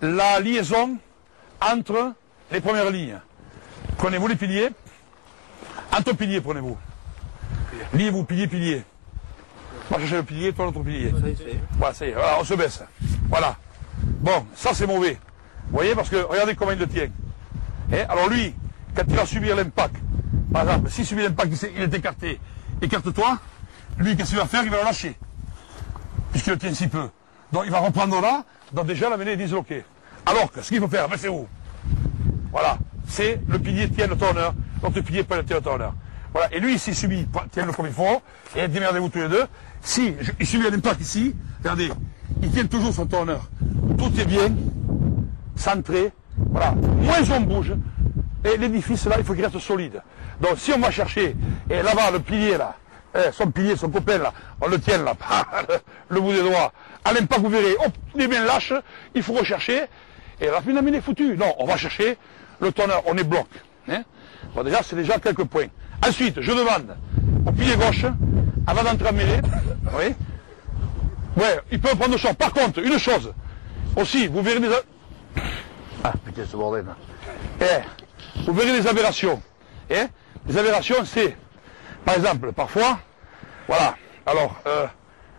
la liaison entre les premières lignes. Prenez-vous les piliers. Entre piliers, prenez-vous. Liez-vous, pilier, pilier. Moi, je cherche le pilier, toi l'autre pilier. Voilà, ça y est, voilà, on se baisse. Voilà. Bon, ça c'est mauvais. Vous voyez, parce que regardez comment il le tient. Alors lui, quand il va subir l'impact, par exemple, s'il subit l'impact, il est écarté, écarte-toi, lui, qu'est-ce qu'il va faire? Il va le lâcher. Puisqu'il le tient si peu. Donc il va reprendre là, donc déjà la mêlée est disloquée. Alors que ce qu'il faut faire, c'est où? Voilà. C'est le pilier tient le tourneur, l'autre pilier peut le tenir le tourneur. Voilà. Et lui, s'il subit, tiens-le comme il faut, et démerdez-vous tous les deux. Si il subit un impact ici, regardez, il tient toujours son tourneur. Tout est bien, centré, voilà. Moins on bouge, et l'édifice là, il faut qu'il reste solide. Donc si on va chercher, et là-bas, le pilier là, son pilier, son copain là, on le tient là, le bout des doigts, à l'impact vous verrez, hop, il est bien lâche, il faut rechercher, et la fin il est foutu. Non, on va chercher le tourneur, on est bloc. Bon, déjà, c'est déjà quelques points. Ensuite, je demande au pilier gauche, avant d'entrer en mêlée, oui, ouais, il peut prendre le champ. Par contre, une chose, aussi, vous verrez des... Ah, putain, ce bordel. Vous verrez des aberrations. Les aberrations, c'est, par exemple, parfois, voilà, alors,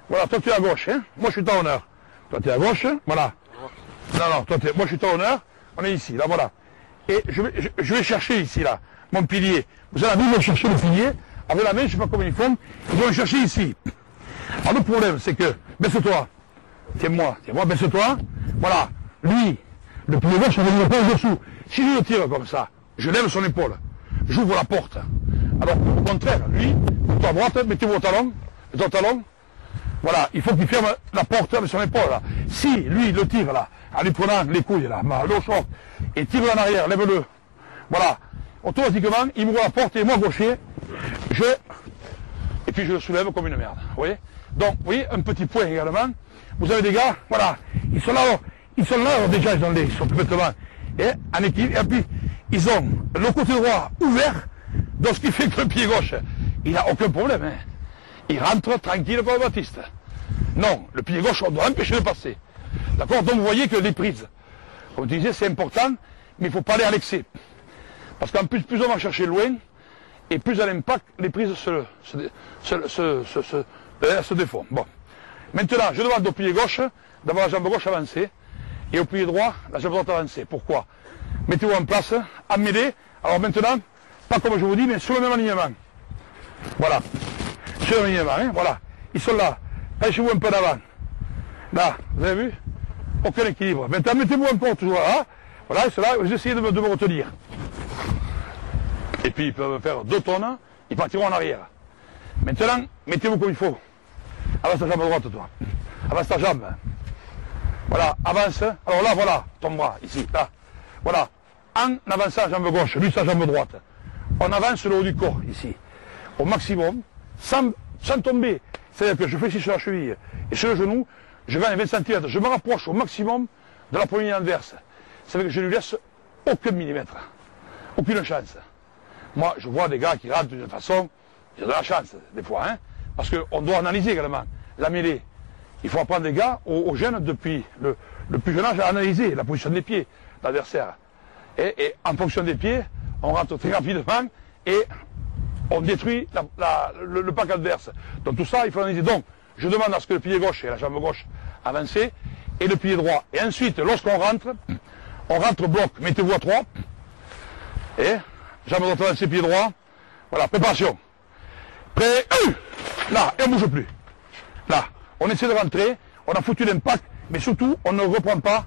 voilà, toi tu es à gauche, moi je suis tourneur. Toi tu es à gauche, voilà. Non, toi moi je suis tourneur, on est ici, là, voilà. Et je vais chercher ici, là, mon pilier. Vous allez venir chercher le pilier, avec la main, je ne sais pas comment ils font, ils vont le chercher ici. Alors le problème, c'est que, baisse-toi, tiens-moi, baisse-toi, voilà, lui, le pilier gauche, on va lui mettre dessous. Si je le tire comme ça, je lève son épaule, j'ouvre la porte. Alors, au contraire, lui, toi à droite, mettez-vous au talon, voilà, il faut qu'il ferme la porte avec son épaule, là. Si, lui, il le tire, là, en lui prenant les couilles, là, le short, et tire en arrière, lève-le, voilà, automatiquement, il m'ouvre la porte, et moi, gaucher, et puis je le soulève comme une merde, vous voyez. Donc, vous voyez, un petit point également, vous avez des gars, voilà, ils sont là, alors déjà, ils sont complètement, en équipe, et puis, ils ont le côté droit ouvert, donc ce qui fait que le pied gauche, il n'a aucun problème, il rentre tranquille comme Baptiste. Non, le pied gauche, on doit empêcher de passer. D'accord. Donc vous voyez que les prises, comme je disais, c'est important, mais il ne faut pas aller à l'excès. Parce qu'en plus, plus on va chercher loin, et plus à l'impact, les prises se défont. Bon. Maintenant, je demande au pied gauche d'avoir la jambe gauche avancée, et au pied droit, la jambe droite avancée. Pourquoi? Mettez-vous en place, en mêlée. Alors maintenant, pas comme je vous dis, mais sur le même alignement. Voilà. Sur le même alignement, voilà. Ils sont là. Penchez-vous un peu d'avant. Là, vous avez vu? Aucun équilibre. Maintenant, mettez-vous un peu toujours là. Voilà, ils sont là, vous essayez de me retenir. Et puis, ils peuvent faire 2 tonnes, ils partiront en arrière. Maintenant, mettez-vous comme il faut. Avance ta jambe droite, toi. Avance ta jambe. Voilà, avance. Alors là, voilà, ton bras, ici, là. Voilà. En avançant la jambe gauche, lui sa jambe droite. On avance le haut du corps, ici. Au maximum, sans tomber. C'est-à-dire que je fais ici sur la cheville et sur le genou, je vais à 20 cm. Je me rapproche au maximum de la poignée adverse. Ça veut dire que je ne lui laisse aucun millimètre. Aucune chance. Moi, je vois des gars qui rentrent d'une façon, ils ont de la chance, des fois, parce qu'on doit analyser également la mêlée. Il faut apprendre des gars, aux jeunes, depuis le plus jeune âge, à analyser la position des pieds de l'adversaire. Et en fonction des pieds, on rentre très rapidement et on détruit le pack adverse. Donc tout ça, il faut analyser. Donc, je demande à ce que le pied gauche et la jambe gauche avancent et le pied droit. Et ensuite, lorsqu'on rentre bloc, mettez-vous à 3. Et jambe droite avancée, pied droit. Voilà, préparation. Prêt, là, et on ne bouge plus. Là, on essaie de rentrer, on a foutu l'impact, mais surtout, on ne reprend pas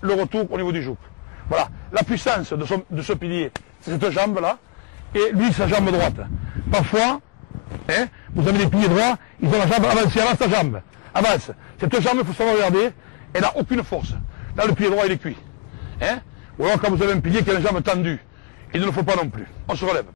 le retour au niveau du joug. Voilà, la puissance de ce pilier, c'est cette jambe-là, et lui, sa jambe droite. Parfois, vous avez des piliers droits, ils ont la jambe avancée, avance ta jambe, avance. Cette jambe, il faut savoir regarder, elle n'a aucune force. Là, le pilier droit, il est cuit. Ou alors, quand vous avez un pilier qui a la jambe tendue, il ne le faut pas non plus. On se relève.